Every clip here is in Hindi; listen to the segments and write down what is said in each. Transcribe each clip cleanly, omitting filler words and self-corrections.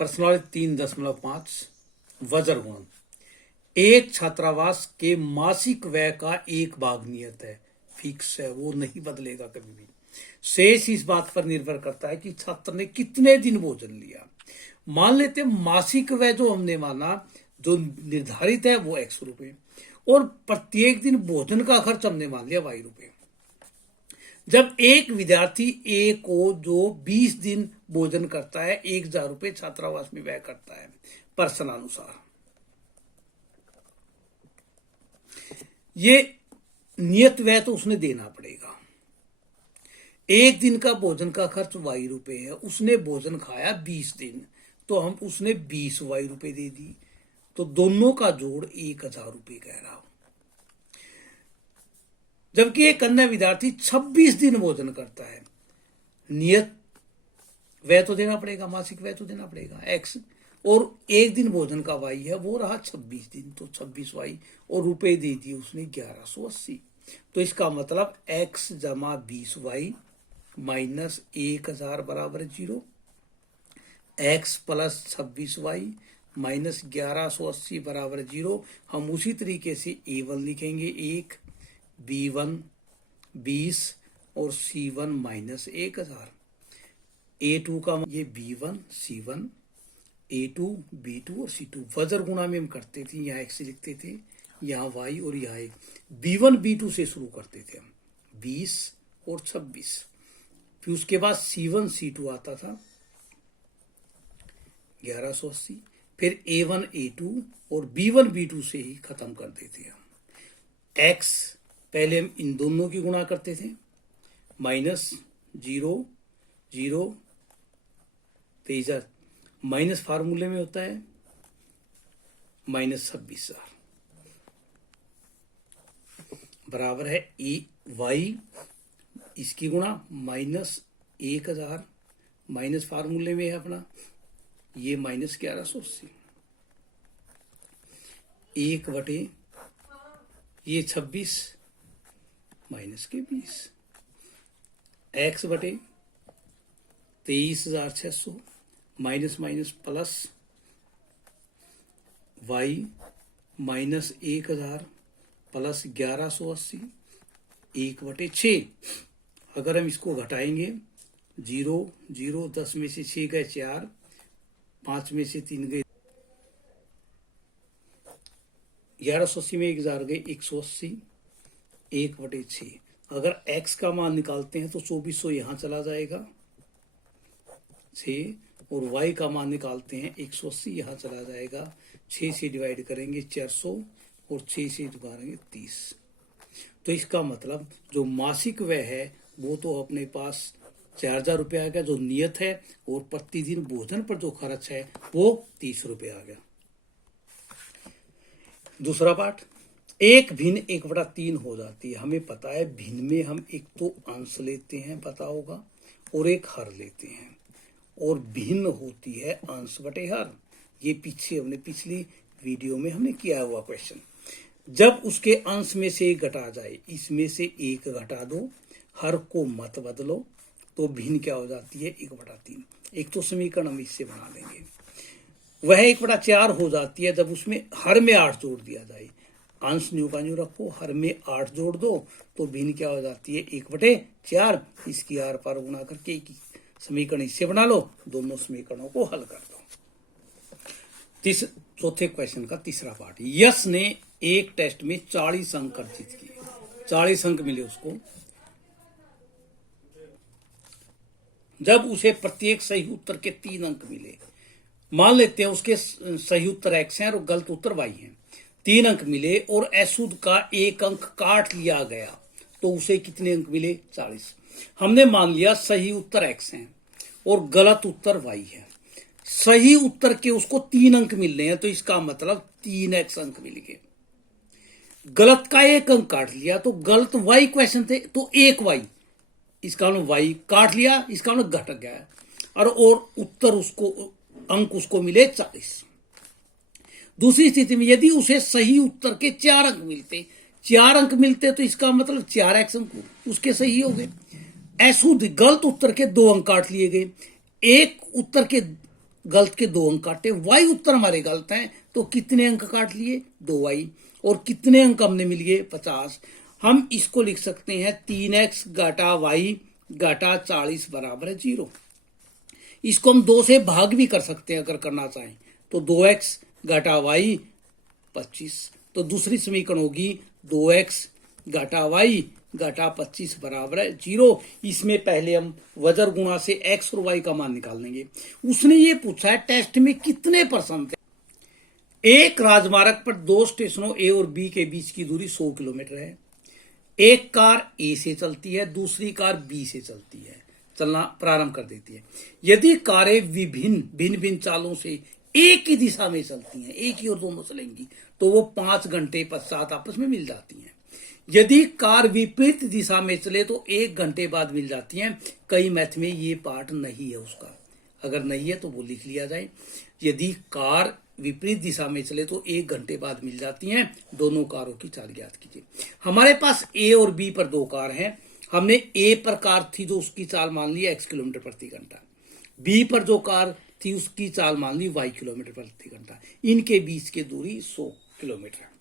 प्रश्नावली 3.5 वज्र गुणन। एक छात्रावास के मासिक व्यय का एक भाग नियत है, फिक्स है, वो नहीं बदलेगा कभी भी। शेष इस बात पर निर्भर करता है कि छात्र ने कितने दिन भोजन लिया। मान लेते हैं मासिक व्यय जो हमने माना, जो निर्धारित है वो x रुपए, और प्रत्येक दिन भोजन का खर्च हमने मान लिया y रुपए। जब एक विद्यार्थी ए को जो 20 दिन भोजन करता है 1000 रुपए छात्रावास में व्यय करता है प्रश्नानुसार। ये नियत व्यय तो उसने देना पड़ेगा। एक दिन का भोजन का खर्च y रुपए है, उसने भोजन खाया 20 दिन, तो हम उसने 20 y रुपए दे दी, तो दोनों का जोड़ 1000 रुपए कह रहा हूं। जबकि एक अन्य विद्यार्थी 26 दिन भोजन करता है, नियत व्यय तो देना पड़ेगा, मासिक व्यय तो देना पड़ेगा x, और एक दिन भोजन का y है, वो रहा 26 दिन, तो 26 y, और रुपए दे दिए उसने 1180। तो इसका मतलब x जमा 20 y माइनस 1000 बराबर 0, x प्लस 26 y माइनस 1180 बराबर 0। हम उसी तरीके से a1 लिखेंगे 1, b1 20 और c1 माइनस 1000। a2 का ये b1 c1, a2 b2 और c2। वज्र गुणा में हम करते थे, यहाँ x लिखते थे, यहाँ y और यहाँ एक b1 b2 से शुरू करते थे हम, 20 और 26। फिर उसके बाद c1 c2 आता था 1180, फिर a1 a2 और b1 b2 से ही खत्म कर देते हम। x पहले हम इन दोनों की गुणा करते थे, माइनस 0 0 23, माइनस फार्मूले में होता है माइनस 26 बराबर है ए वाई, इसकी गुणा माइनस 1000, माइनस फार्मूले में है अपना ये माइनस 1180, 1 बटे ये 26 माइनस के 20, x बटे 23,600 minus minus plus y minus 1000 plus 1180, 1 बटे 6। अगर हम इसको घटाएंगे 0 0, 10 में से 6 गए 4, 5 में से 3 गए 1180 में 1000 गए 180, 1 बटे 6। अगर x का मान निकालते हैं तो 2400 यहां चला जाएगा 6, और y का मान निकालते हैं 180 यहां चला जाएगा, 6 से डिवाइड करेंगे 400 और 6 से करेंगे 30। तो इसका मतलब जो मासिक व्यय है वो तो अपने पास 4000 रुपये आ गया जो नियत है, और प्रतिदिन भोजन पर जो खर्च है वो 30 रुपये आ गया। दूसरा पाठ, एक भिन्न 1/3 हो जाती है। हमें पता है भिन्न में हम एक तो अंश लेते हैं, पता होगा, और एक हर लेते हैं, और भिन्न होती है अंश बटे हर। ये पीछे हमने पिछली वीडियो में हमने किया हुआ क्वेश्चन। जब उसके अंश में से एक घटा जाए, इसमें से एक घटा दो, हर को मत बदलो, तो भिन्न क्या हो जाती है 1/3। एक तो समीकरण हम इससे बना लेंगे, वह 1/4 हो जाती है जब उसमें हर में 8 जोड़ दिया जाए। अंश न्यू का न्यू रखो, हर में 8 जोड़ दो, तो भिन्न क्या हो जाती है 1/4। इसकी आर पार गुणा करके एक समीकरण इससे बना लो, दोनों समीकरणों को हल कर दो। चौथे क्वेश्चन का तीसरा पार्ट, यश ने एक टेस्ट में 40 अंक अर्जित किए, 40 अंक मिले उसको। जब उसे प्रत्येक सही उत्तर के 3 अंक मिले, मान लेते हैं उसके सही उत्तर x हैं और गलत उत्तर y हैं, 3 अंक मिले और अशुद्ध का 1 अंक काट लिया गया, तो उसे कितने अंक मिले 40। हमने मान लिया सही उत्तर x हैं और गलत उत्तर y है। सही उत्तर के उसको 3 अंक मिल रहे हैं, तो इसका मतलब 3x अंक मिल गए। गलत का 1 अंक काट लिया, तो गलत y क्वेश्चन थे, तो 1 y, इसका मतलब y काट लिया, इसका मतलब घट गया, और उत्तर उसको अंक उसको मिले 40। दूसरी स्थिति में यदि उसे सही उत्तर के 4 अंक मिलते, 4 अंक मिलते तो इसका मतलब 4x अंक उसके सही हो गए। अशुद्ध गलत उत्तर के 2 अंक काट लिए गए, एक उत्तर के गलत के 2 अंक काटे, वाई उत्तर हमारे गलत हैं, तो कितने अंक काट लिए? 2y। और कितने अंक हमने मिल गए? 50। हम इसको लिख सकते हैं 3x घटा वाई घटा 40 बराबर है 0। इसको हम 2 से भाग भी कर सकते हैं अगर करना चाहें, तो 2x घटा वाई 25। तो दूसरी समीकरण होगी 2x घटा वाई घटा 25 बराबर है 0। इसमें पहले हम वजर गुणा से x और y का मान निकाल लेंगे। उसने ये पूछा है टेस्ट में कितने परसेंट है। एक राजमार्ग पर 2 स्टेशनों ए और बी के बीच की दूरी 100 किलोमीटर है। एक कार ए से चलती है, दूसरी कार बी से चलती है, चलना प्रारंभ कर देती है। यदि कारें भिन्न भिन्न चालों से एक ही दिशा में चलती हैं, एक ही और दोनों चलेंगी, तो वो 5 घंटे पश्चात आपस में मिल जाती हैं। यदि कार विपरीत दिशा में चले तो 1 घंटे बाद मिल जाती हैं। कई मैथ में ये पार्ट नहीं है उसका, अगर नहीं है तो वो लिख लिया जाए। यदि कार विपरीत दिशा में चले तो 1 घंटे बाद मिल जाती हैं। दोनों कारों की चाल ज्ञात कीजिए। हमारे पास ए और बी पर 2 कार हैं। हमने ए पर कार थी तो उसकी चाल मान ली x किलोमीटर प्रति घंटा, बी पर जो कार थी उसकी चाल मान ली y किलोमीटर प्रति घंटा। इनके बीच की दूरी 100 किलोमीटर।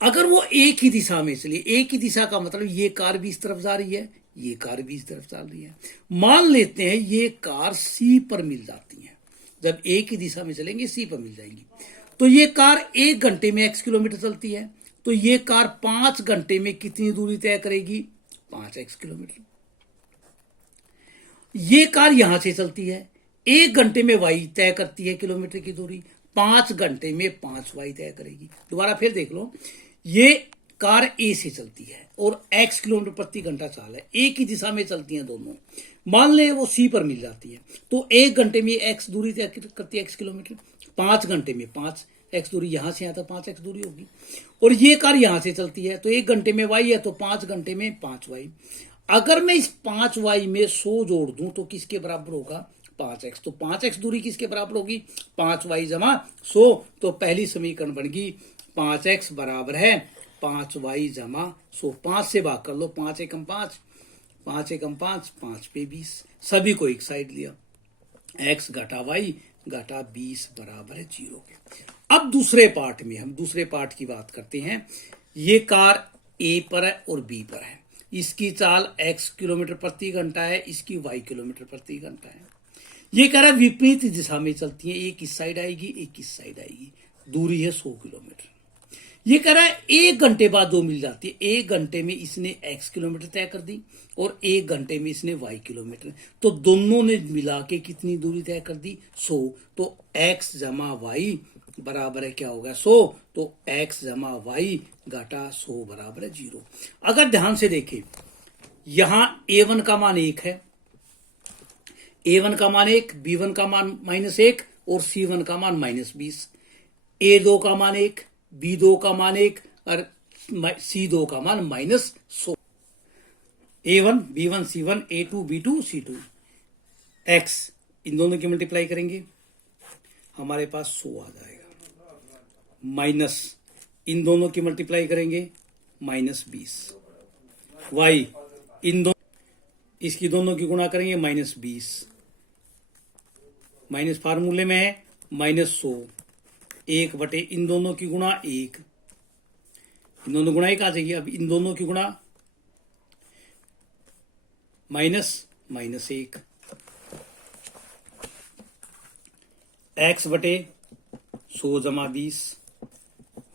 अगर वो एक ही दिशा में चली, एक ही दिशा का मतलब ये कार भी इस तरफ जा रही है, ये कार भी इस तरफ चल रही है। मान लेते हैं ये कार सी पर मिल जाती है। जब एक ही दिशा में चलेंगे सी पर मिल जाएंगी। तो ये कार 1 घंटे में x किलोमीटर चलती है, तो ये कार 5 घंटे में कितनी दूरी तय करेगी? 5x kilometre. ये कार यहां से चलती है, 1 घंटे में y तय करती है किलोमीटर की दूरी, 5 घंटे में 5y तय करेगी। दोबारा फिर देख लो, ये कार ए से चलती है और x किलोमीटर प्रति घंटा चाल है, एक ही दिशा में चलती हैं दोनों। मान ले वो सी पर मिल जाती है, तो 1 घंटे में x दूरी तय करती है x किलोमीटर, 5 घंटे में 5x दूरी, यहां से यहां तक 5x दूरी होगी। और ये कार यहां से चलती है तो 1 घंटे में y है, तो 5 घंटे में 5y। अगर मैं इस 5y में 100 जोड़ दूं तो किसके बराबर होगा? 5x। तो 5x दूरी किसके बराबर होगी? 5y जमा 100। तो पहली समीकरण बन गई 5x बराबर है 5y जमा 100। 5 से भाग कर लो, 5 एकम 5, 5 एकम 5, 5 पे 20, सभी को एक साइड लिया, x घटा y घटा 20 बराबर है 0 के। अब दूसरे पार्ट में हम दूसरे पार्ट की बात करते हैं। ये कार ए पर है और बी पर है, इसकी चाल x किलोमीटर प्रति घंटा है, इसकी y किलोमीटर प्रति घंटा है। ये कह रहा है विपरीत दिशा में चलती है, एक इस साइड आएगी एक इस साइड आएगी, दूरी है 100 किलोमीटर। ये कह रहा है 1 घंटे बाद 2 मिल जाती है। 1 घंटे में इसने x किलोमीटर तय कर दी और 1 घंटे में इसने y किलोमीटर, तो दोनों ने मिला के कितनी दूरी तय कर दी? 100। तो x जमा y बराबर है क्या होगा? 100। तो x जमा y घटा 100 बराबर है 0। अगर ध्यान से देखें, यहां a1 का मान 1 है, a1 का मान 1, b1 का मान -1 और c1 का मान -20। a2 का मान 1, b2 का मान 1 और c2 का मान -100। a1 b1 c1 a2 b2 c2 x, इन दोनों की मल्टीप्लाई करेंगे हमारे पास 100 आ जाएगा, माइनस इन दोनों की मल्टीप्लाई करेंगे -20, y इन दोनों इसकी दोनों की गुणा करेंगे -20, माइनस फार्मूले में है -100, 1 बटे इन दोनों की गुणा 1, इन दोनों गुणा 1 आ जाएगी। अब इन दोनों की गुणा -1, x बटे 100 जमा 20,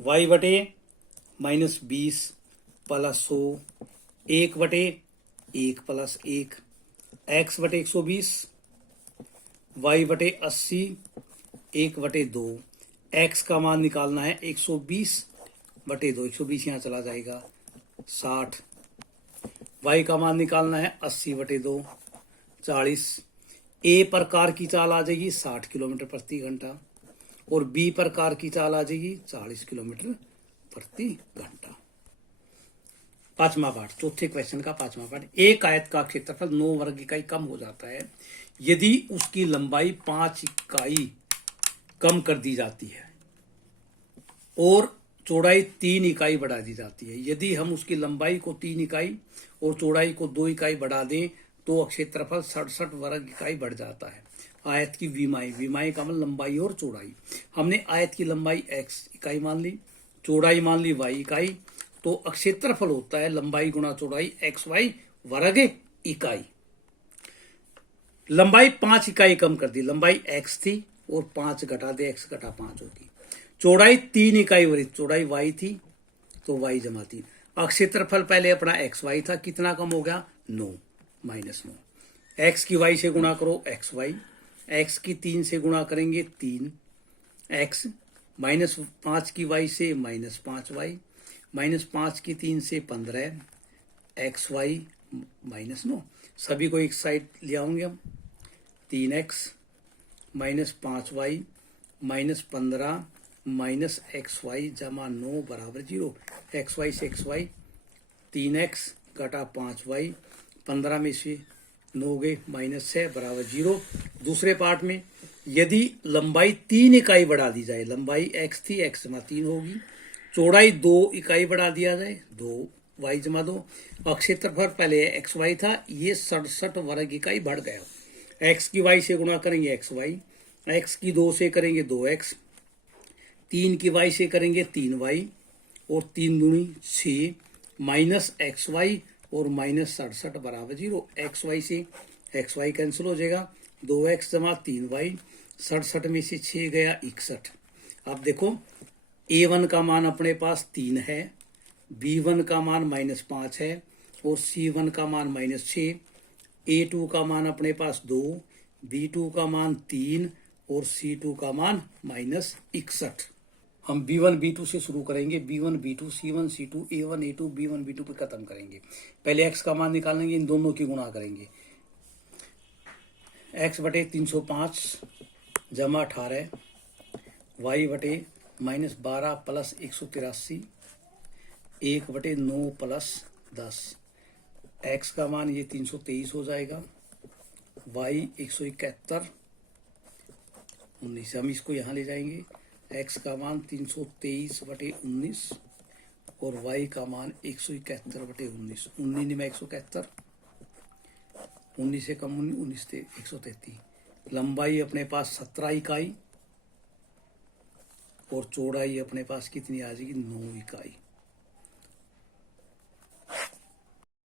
y बटे -20 प्लस 100, 1 बटे 1 प्लस 1, x बटे 120, y बटे 80, 1 बटे 2, x का मान निकालना है 120 बटे 2, 120 यहाँ चला जाएगा 60, y का मान निकालना है 80 बटे 2, 40। ए पर कार की चाल आ जाएगी 60 किलोमीटर प्रति घंटा और बी पर कार की चाल आ जाएगी 40 किलोमीटर प्रति घंटा। पांचवा पार्ट, चौथे क्वेश्चन का पांचवा पार्ट। एक आयत का क्षेत्रफल 9 वर्ग इकाई कम हो जाता है यदि उसकी लंबाई 5 इकाई कम कर दी जाती है और चौड़ाई 3 इकाई बढ़ा दी जाती है। यदि हम उसकी लंबाई को 3 इकाई और चौड़ाई को 2 इकाई बढ़ा दें तो क्षेत्रफल 67 वर्ग इकाई बढ़ जाता है। आयत की विमाई, विमाई का मतलब लंबाई और चौड़ाई। हमने आयत की लंबाई x इकाई मान ली, चौड़ाई मान ली y इकाई, तो क्षेत्रफल होता है लंबाई गुणा चौड़ाई xy वर्ग इकाई। लंबाई 5 इकाई कम कर दी, लंबाई x थी और 5 घटा दे, x घटा 5 होगी। चौड़ाई 3 इकाई बढ़ी, चौड़ाई y थी तो y जमा 3। क्षेत्रफल पहले अपना xy था, कितना कम हो गया 9 -9। x की y से गुणा करो xy, x की 3 से गुणा करेंगे 3x, -5 की y से -5y, -5 की 3 से 15xy -9। सभी को एक साइड ले आऊंगे हम, 3x -5y -15 -xy जमा 9 बराबर 0। xy से xy, 3x घटा 5y, 15 में से 9 गए -6 बराबर 0। दूसरे पार्ट में यदि लंबाई 3 इकाई बढ़ा दी जाए, लंबाई x थी, x जमा 3 होगी, चौड़ाई 2 इकाई बढ़ा दिया जाए, 2y जमा 2। क्षेत्रफल पहले xy था, ये 67 वर्ग इकाई बढ़ गया। x की y से गुणा करेंगे xy, x की 2 से करेंगे 2x, 3 की y से करेंगे 3y और 3 दूनी 6 -xy और -67 बराबर 0। xy से xy कैंसिल हो जाएगा, 2x जमा 3y, 67 में से 6 गया 61। अब देखो a1 का मान अपने पास 3 है, b1 का मान -5 है और c1 का मान -6, a2 का मान अपने पास 2, b2 का मान 3 और c2 का मान -61। हम b1 b2 से शुरू करेंगे, b1 b2 c1 c2 a1 a2 b1 b2 पे खत्म करेंगे। पहले x का मान निकालेंगे, इन दोनों की गुणा करेंगे, x बटे 305 जमा 18, y बटे -12 प्लस 183, 1 बटे 9 प्लस 10। x का मान ये 323 हो जाएगा, y 171 19। हम इसको यहाँ ले जाएंगे, x का मान 323 बटे 19 और y का मान 171 बटे 19। 19 में 171, 19 से कम 19 थे 133। लंबाई अपने पास 17 इकाई और चौड़ाई अपने पास कितनी आ जाएगी 9 इकाई।